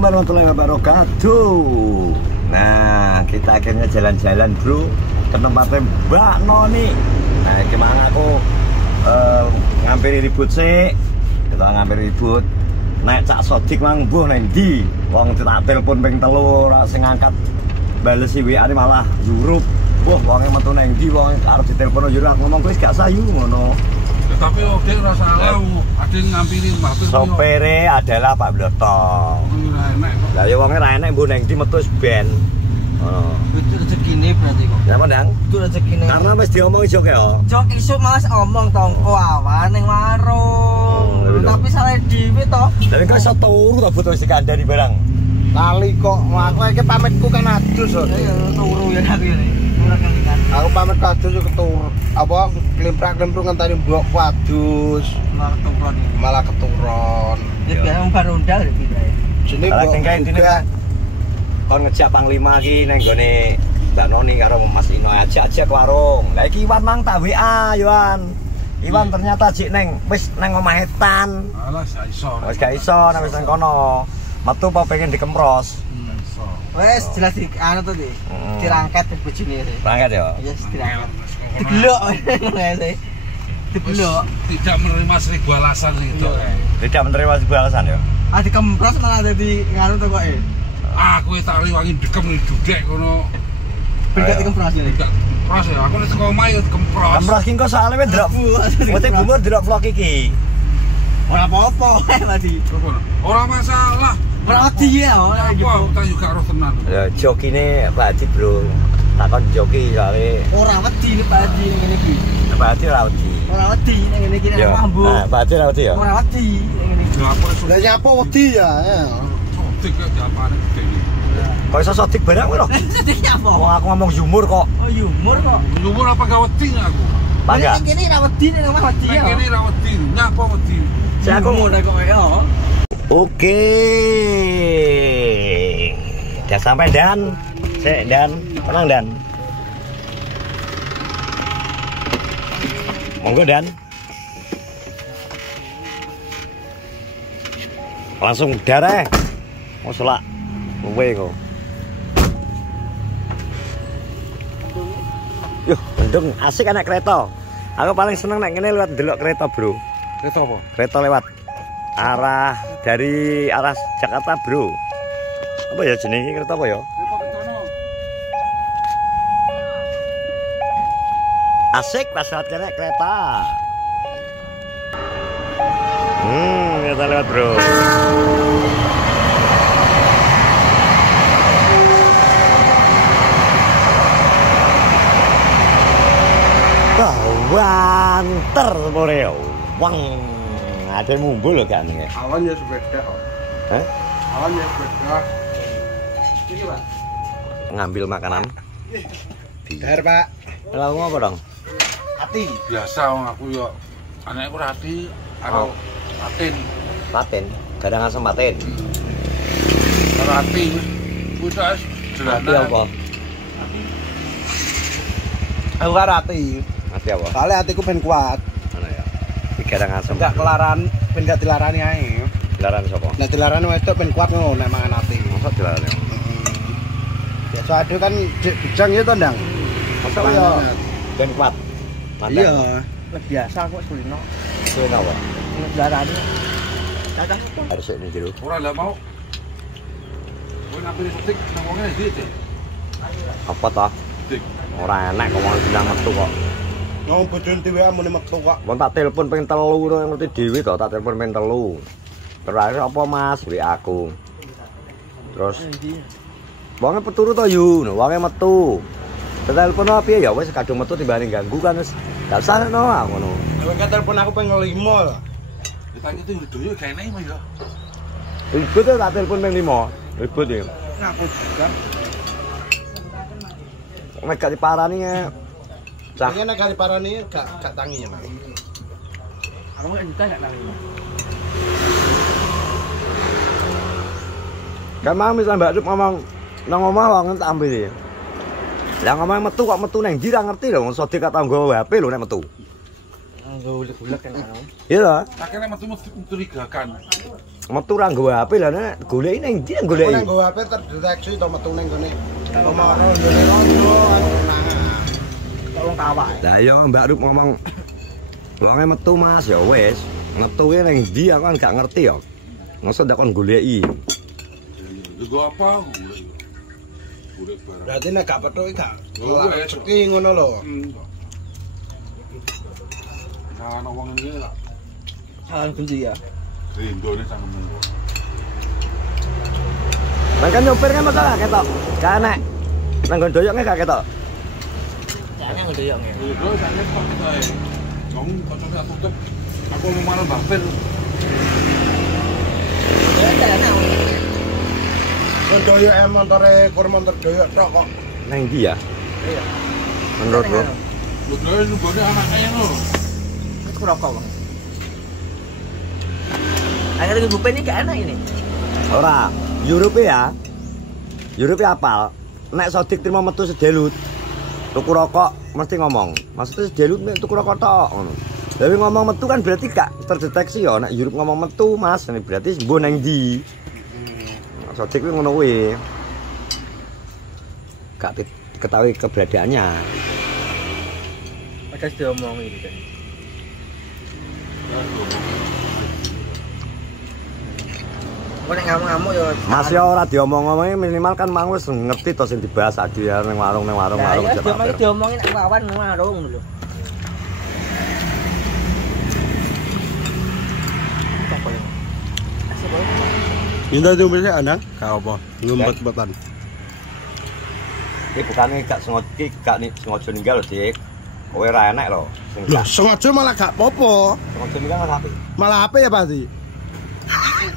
Assalamualaikum warahmatullahi wabarakatuh. Nah, kita akhirnya jalan-jalan bro ke tempatnya Mbak Noni. Nah, gimana aku ngampiri ribut sih. Kita ngampiri ribut. Naik Cak Sodik mang mbuh nang ndi? Wong tak telepon ping 3 ora sing ngangkat. Bales WA-ne malah Yurup. Wah, wonge metu nang ndi wong arep ditelepon Yurup ngomong wis gak sayu ngono. Tapi Ode ora salah, ade ngampiri Mbah Pir. Sopere adalah Pak Blotong. Lah ya wonge ra enek mbuh nang ndi metu ben. Heeh. Itu rezekine berarti kok. Ya Ndang? Itu rezekine. Karena wis diomongi Jok ya. Jok isuk Mas omong tongko awan ning warung. Tapi salah dhewe to. Lah kok iso turu to butuh wis dikandani barang. Lali kok, aku iki pamitku kan adus kok. Ya turu ya aku ya. Aku pamit kadus yo keturu. Apa klimprak-klimpruk ngenteni mbokku adus. Malah keturun. Ya biar baru ndal iki bae. Sini Lah kok. sing kae intine kan kon ngejak Panglima iki nang gone Mbak Noni karo Mas Ino ajak-ajak ke warung. Lah iki Iwan mang tak WA, Iwan. Iwan ternyata jik neng wis nang omahe Tan. Alah gak iso. Wis gak iso nang wis nang kono. Metu apa pengen dikempros. Wes jelas di anu to di. Dirangkat bojone sih. Berangkat ya. Ya dirangkat. Digelok ngono sih. Digelok. Tidak menerima 1000 alasan gitu. Tidak menerima sebuah alasan ya. Ah dikempros malah dadi nganu to kok Aku tak riwangi dekem ning dudek kono. Beda dikempros iki. Tidak kempros ya. Aku nek teko omah ya kempros. Kempros ki kok soalnya wis ndelok. Mesti bumur ndelok vlog iki. Ora apa-apa tadi. Ora masalah. Berarti ya ora gitu. Apa tak juga harus tenan. Ya jokine Pak Haji, Bro. Takon joki soalnya Ora wedi nek Pak Haji ngene iki. Pak Haji ora wedi. Ora wedi nek ngene iki nek mambu. Nah, Pak Haji ora wedi ya. Ora wedi nek ngene iki. Apa iso Lah nyapa wedi ya. sodik ya diapane gede iki. Kok iso sodik barang kowe lho? Sodik apa? Wong aku ngomong yumur kok. Oh yumur kok. Lumur apa gak wedi aku? Bangga. Nek kene ora wedi nek omah wedi ya. Nek kene ra wedi, nyapa wedi. Saya aku mau kok ya. Oke. Udah sampai Dan. Sik Dan, tenang Dan. Monggo Dan. Langsung darah. Mau selak. Luwe kok. Yuh, bendung asik anak kereta. Aku paling seneng nek ngene lewat delok kereta, Bro. Kereta apa? Kereta lewat arah dari arah Jakarta, Bro. Apa ya jenenge kereta apa ya? Kereta kecono. Asik pas lewat naik kereta. Kereta lewat, Bro. Banter sore. Wang. Ada mumbul loh kan ya. Awan ya sepeda. Hah? Awan ya sepeda. Iki, Pak. Ngambil makanan. Dar, Pak. Lalu apa dong? Hati. Biasa wong aku yo anakku Rati karo Patin. Paten. Kadang asam paten. Karo Rati wis Hati jelana. apa? Aku karo hati. Hati apa? Soale hatiku ben kuat. Mana ya? Kadang asam. Enggak kelaran, ben gak dilarani ae. Dilarang sapa? Nek dilarani wedok ben kuat ngono nek mangan hati. Masa dilarang? Ya soalnya kan bujang ya to, Ndang. Masa Iya. ya ben kuat. Iya. Biasa kok kulino. Itu apa? Darane. Kakak Harus ini jero. Ora lah mau. Kowe ngampiri sodik nang wong ngene iki. Apa toh? Dik. Ora enak kok wong bilang metu kok. Ngomong bojone dhewe amune metu kok. Wong tak telepon ping 3 ora ngerti dhewe to, tak telepon ping 3. Terakhir apa Mas? WA aku. Terus wonge peturu to yu, wonge metu. Telepon piye ya wis kadung metu timbane ganggu kan wis. Gak usah no aku ngono. Kowe telepon aku ping 5 lho. Ditanya itu doyo gak enak ya. Ribut to tak telepon ping 5. Ribut ya. Ngaku juga. Nek gak diparani ya. Cah. Ini nek kali parani gak tangi ya, Mas. aku enggak juta enggak tahu. Kan mau misal Mbak Cup ngomong nang omah wong tak ambil ya. Lah ngomong metu kok metu nang ndi ra ngerti lho wong Sodik kata nggawa HP lho nek metu. Nggo golek-golek kan. Iya lho. Akhirnya metu mencurigakan. metu ra nggo HP lha nek goleki ning ndi goleki. Nek nggo HP terdeteksi to metu ning gone. Omoro ngene rondo tolong kawak. Lah iya Mbak Rup ngomong wonge metu Mas ya wis. Metuke ning ndi aku kan gak ngerti ya. Masa ndak kon goleki. Juga apa? Golek barang. Berarti nek gak pethuki gak rezeki ngono lho. Nah, ana wong ngene lah. Salah kunci ya. Rindone sangemu. Nang kan nyopir kan masalah ketok. Gak enak. Nang nggon doyoknya gak ketok. Jangan ngedoyoknya. Lho, sakit kok kae. Ngomong kocok aku tutup. Aku mau marah Mbak Fir. Kon doyok montore kur motor doyok tok kok. Nang ndi ya? Iya. Menurut lo? Lho, doyok nunggone anaknya lho. Aku rokok, Bang. Akhirnya ibu ini gak enak ini. Ora, Europe ya. Europe apal. Nek Sodik trimo metu sedelut. Tuku rokok mesti ngomong. Maksudnya sedelut nek tuku rokok tok ngono. Tapi ngomong metu kan berarti gak terdeteksi ya. Nek Europe ngomong metu, Mas, ini berarti mbuh nang ndi. Sodik kuwi ngono kuwi. Gak ketahui keberadaannya. Ada diomongin gitu kan. Kok nek ngamuk-ngamuk ya. Mas ya ora diomong-omongin minimal kan mang wis ngerti to sing dibahas adi ya ning warung Ya Jakarta. diomongin aku awan warung lho. Indah tuh bisa anak, kau apa? Ngumpet-umpetan. Iki bukane gak sengaja ninggal lho, Dik. Kowe ora enak lho. Lah, sengaja malah gak popo. Sengaja ninggal kan apik. Malah apa ya pasti?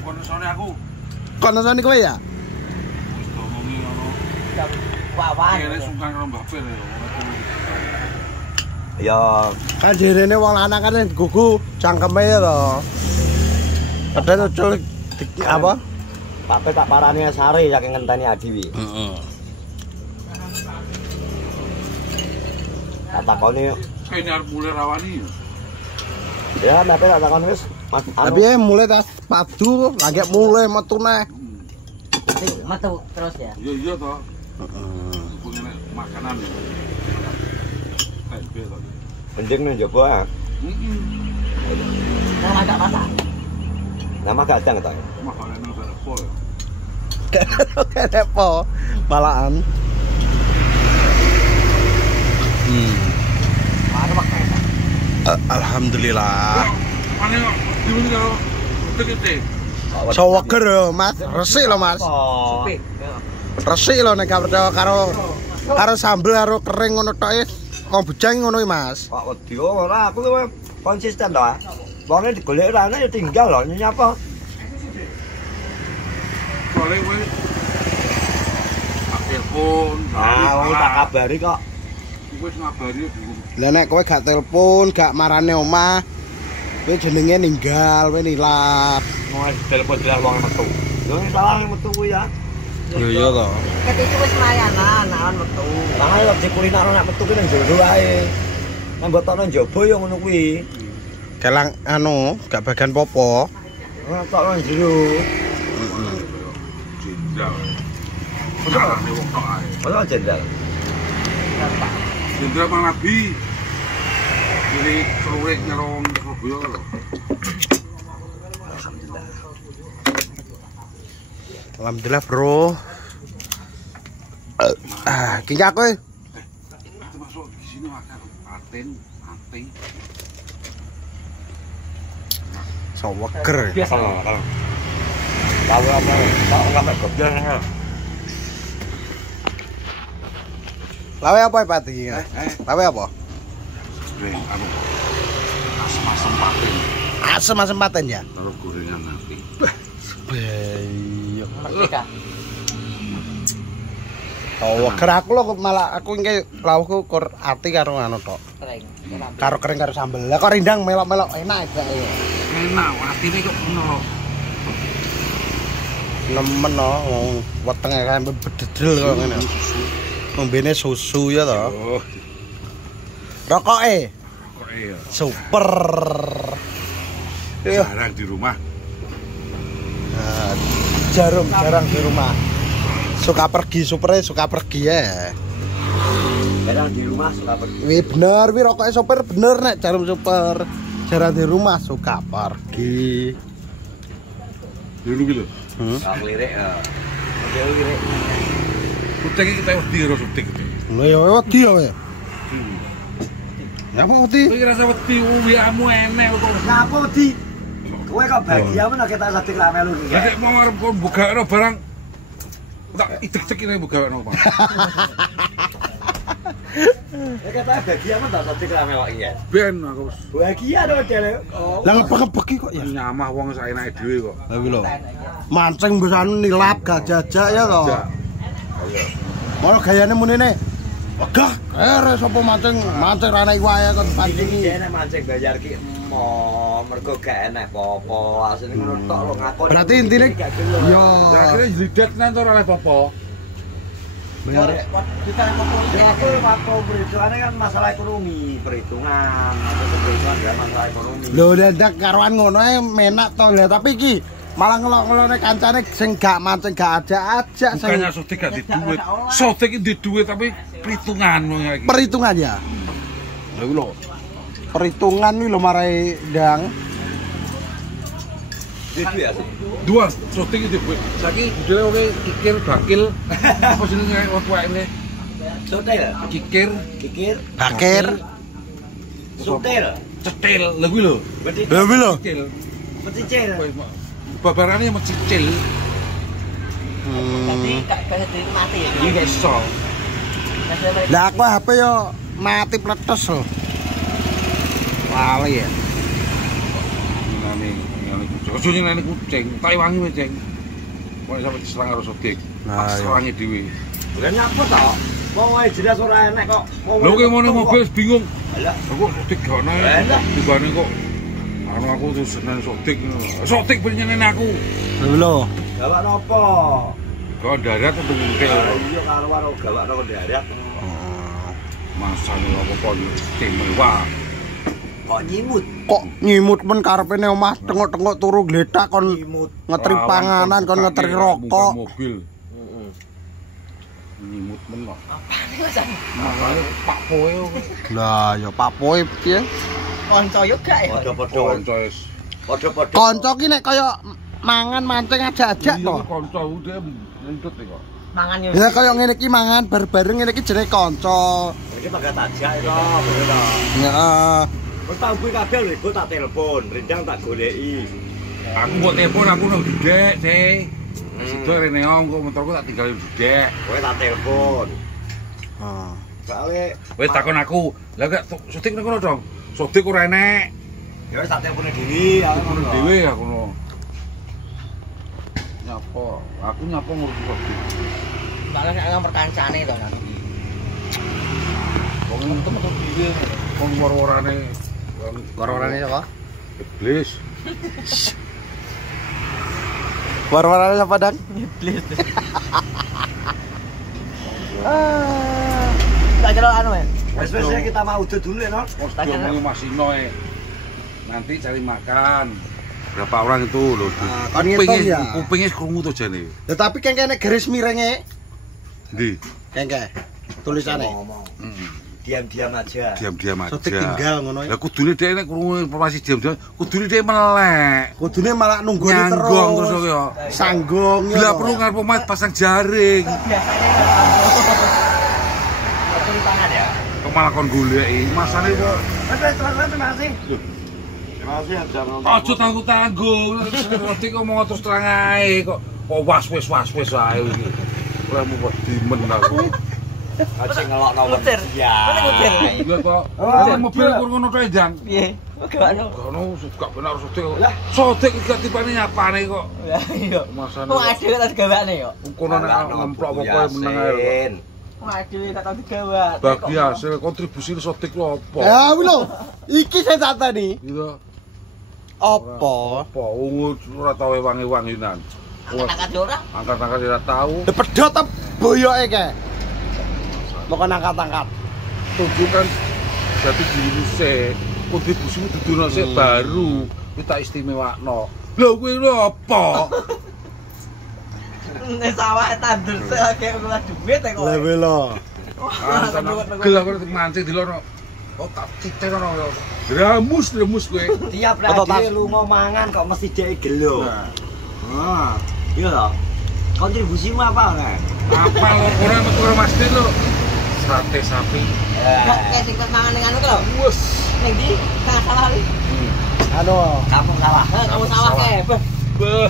Konosone aku. Konosane kowe ya? Ngomongi ngono. Wawan. Kene sungkan karo Mbak Fir ya. Ya, Kan direne wong lanang kan gugu cangkeme ya to. Padahal ucul apa? tapi tak parani sare saking ngenteni adiwi. Heeh. Tak takoni Kene arep mulai rawani. ya, tapi tak takoni wis Mas Tapi mulai tas padu lagi mulai metu neh. Metu terus ya. Iya toh. Heeh. Ngene makanan. Tempe toh. mending nang njaba. Heeh. Nama gak masak. Nama kadang to. Makanan nang telepon. Kayak po malahan. Baru pakai. Alhamdulillah. Ane kok diwini karo tegete. Saweger yo, Mas. Resik lho, Mas. Sepi. Resik lho nek gak percaya karo sambel karo kering ngono tok e. Wong bujang ngono iki, Mas. Kok wedi ora aku luwih konsisten to. Wonge digoleki ra ana ya tinggal lho nyapa. Soale kowe tak telepon. Wong tak kabari kok. Wis ngabari. Lah nek kowe gak telepon, gak marane omah, kowe jenenge ninggal, kowe nilap. Wong telepon jelas wong metu. Lho salah metu kuwi ya. Iya to. Ketika wis layanan, awan metu. Lah lho dikuliner nek metu ki nang jero ae. Nang botone njaba ya ngono kuwi. Kelang anu, gak bagian popo. Ora tok nang jero. Jenderal. Carane wong tok ae. Ora jendal. Jenderal Mang Nabi. Jadi surik nyerong Surabaya lho. Alhamdulillah, Bro. Kingak kowe. Termasuk di sini akan paten, ante. Saweger. Biasa. Tahu apa? Tahu enggak goblok. Lawe apa ya, Pati? Lawe apa? Goreng anu. Asem-asem paten. Asem-asem paten ya? Karo gorengan nanti. Bayok. Merdeka. Saweger aku lho malah aku iki lawuhku kur ati karo anu tok. Kering. Karo kering karo sambel. Lah kok rindang melok-melok enak gak ya? Enak, atine kok ngono. Nemen no, wong wetenge kan bededel kok ngene. Ngombene susu ya to. Oh, Rokoke kok iya. super. Jarang di rumah. Jarum jarang di rumah. Suka pergi, supirnya suka pergi ya. Jarang di rumah suka pergi. Wih bener, wih rokoknya sopir bener nek jarum super. Jarang di rumah suka pergi. Dulu gitu. Kak lirik ya. Oke lirik. Sutik kita wedi karo sutik. Lho ya wedi ya. Ya apa wedi? Kowe rasa wedi wiamu enek kok. Ngapa di? Kowe kok bahagia men kita sadik ra melu iki. Nek mau arep kon bugakno barang tak idek-idek ini bugakno, Pak. Ya kata bahagia men tak sadik ra melu iki. Ben aku Bahagia to dele. Lah ngebek kok ya. nyamah wong saenake dhewe kok. Lah lho. Mancing besan nilap gajajak ya to. Ayo. Mono gayane munine. Wegah, sapa mancing ra enak wae kon pancingi. Iki nek mancing bayar ki mergo gak enak apa-apa. Asline ngono tok lho ngakon. Berarti intine yo Akhire jlidet nang ora oleh apa-apa. bayar Kita waktu perhitungannya kan masalah ekonomi, perhitungan adalah masalah ekonomi. lho ndak karuan ngono ae menak to. Lah tapi iki malah ngelok-ngelone kancane sing gak mancing gak ajak-ajak sing Bukannya sotik gak di duit. Sotik di duit tapi perhitungan wong iki. perhitungan ya. Lha lho. Perhitungan nih lo marai dang. Itu ya sih. Dua sotik di duit. Saiki budale oke kikir bakil. Apa jenenge wong tuwekne? Sotel, Kikir, kikir, Bakir. sotel, cetil. Lha kuwi lho. beticil, Lha lho. Cetil. beticil. Babarane yang cicil. Jadi gak mati ya. Iki gak iso. Lah aku HP yo mati pletos lho. Lali ya. Ngene kucing. Ojo nyene kucing, tak wangi wae, Ceng. Kok sampe diserang karo sodik. Nah, iya. Serange dhewe. Lah nyapa to? Wong wae jelas ora enek kok. Lho kowe ngene mobil bingung. Lah, Aku sodik gane. Lah. Dibane kok anu aku tuh seneng sodik. Sodik penyen aku. Lha lho. gawak nopo? Kok darat untuk mungkin. Iya karo gawak nang darat. Masane apa-apa istimewa. Kok nyimut? Kok nyimut men karepe ne omah tengok-tengok turu gletak kon Nyimut. ngetri panganan kon ngetri rokok. Mobil. Heeh. Nyimut men kok. Apane Mas? Makane Pak Poe kok. Lah ya Pak Poe piye? Konco yo gak ya. Padha-padha. Kanca wis. Padha-padha. Kanca ki nek kaya mangan mancing ajak-ajak to. Kanca udah lentut kok. Mangan yo. Ya kaya ngene iki mangan bareng-bareng ngene iki jenenge kanca. Iki pakai tajak to, bener to. Heeh. Wis tak kuwi kabeh lho, iku tak telepon, rendang tak goleki. Aku kok telepon aku nang Didek, sih. Sido rene om kok motorku tak tinggalin Didek. Kowe tak telepon. Heeh. Soale Wis takon aku, lah gak sodik nang kono dong. Sodik ora enek. ya wis tak telepone dhewe, aku Aku ngono. dhewe aku no. Nyapa, aku nyapa ngurus sodik. Malah nek ngamper kancane to kan. Wong metu dhewe, wong war-warane. War-warane sapa? Iblis. War-warane sapa Dang? Iblis. Tak kira anu ya. Wis kita mau udut dulu ya, No. Osdo mau Mas Ino nanti cari makan. Berapa orang itu loh? Kon ngitung ya. Kupingnya krungu tuh jane. Ya tapi kene garis mirenge. Ndi? Kene tulisane. Ngomong. Diam-diam aja. Diam-diam aja. Sotik tinggal ngono ya. Lah kudune dhek nek krungu informasi diam-diam, kudune dhek melek. Kudune malah nunggu Nyanggong terus yo. Sanggong ya. Bila perlu ngarep omahe pasang jaring. Biasanya tangan ya. Kok malah kon goleki. Masane kok Terima kasih. Terima kasih aja. aja tanggung-tanggung. Nanti ngomong terus terang ae kok. Kok was-wis ae iki. Ora mau dimen aku. Aja ngelokno Ngutir. ya. Mana ngutir? Iya kok. Mobil kur ngono to Jan. Piye? Gak ono. Kono gak benar sodik. Sodik gak tipane nyapane kok. Ya iya. Masane. Kok adewe tak digawakne yo. Kono nek ngemplok apa meneng ae. Kok adewe tak tau digawak. Bagi hasil kontribusi sodik lho apa? Ya lho. Iki sing tak tadi. Iya. Apa? Apa ungu ora tau wangi-wanginan. Angkat yo ora. Angkat-angkat ora tau. Pedhot ta boyoke ke. Pokok angkat-angkat. Tunjukkan jadi diri sik. Kontribusimu dudono sik baru. Kuwi tak istimewakno. Lho kuwi lho apa? Nek sawah tandur kayak kula duit kok. Lewe lo. Gel aku mancing dilono. Oh tak titen ono yo. Remus kowe. Tiap lagi lu mau mangan kok mesti dhek gelo. Nah. Iya lho. Kontribusimu apa nek? Apa lho ora metu Mas Din lho. Sate sapi. Kok kayak sing mangan ning anu lho. Wes. Ning ndi? Kang salah iki. Anu. Kampung sawah. Kamu sawah ke? Beh.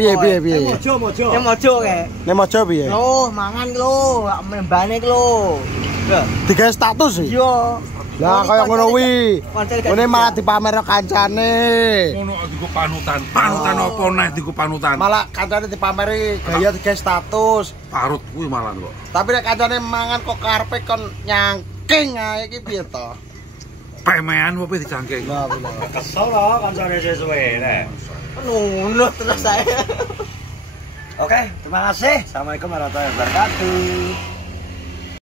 Piye. Mojo. Yang mojo ke? Nek mojo piye? Lho, mangan ki lho, mbane ki lho. Digawe status sih. Iya. Lah kaya ngono kuwi. Ngene malah dipamer kancane. Ngono digo panutan. Panutan apa neh digo panutan? Malah kancane dipameri gaya digawe status. Parut kuwi malah kok. Tapi nek kancane mangan kok karepe kon nyangking ae iki piye to? Pemean apa dicangking? Lah bener. Kesel lho kancane sesuwe nek. Nunut terus saya. Oke, terima kasih. Assalamualaikum warahmatullahi wabarakatuh.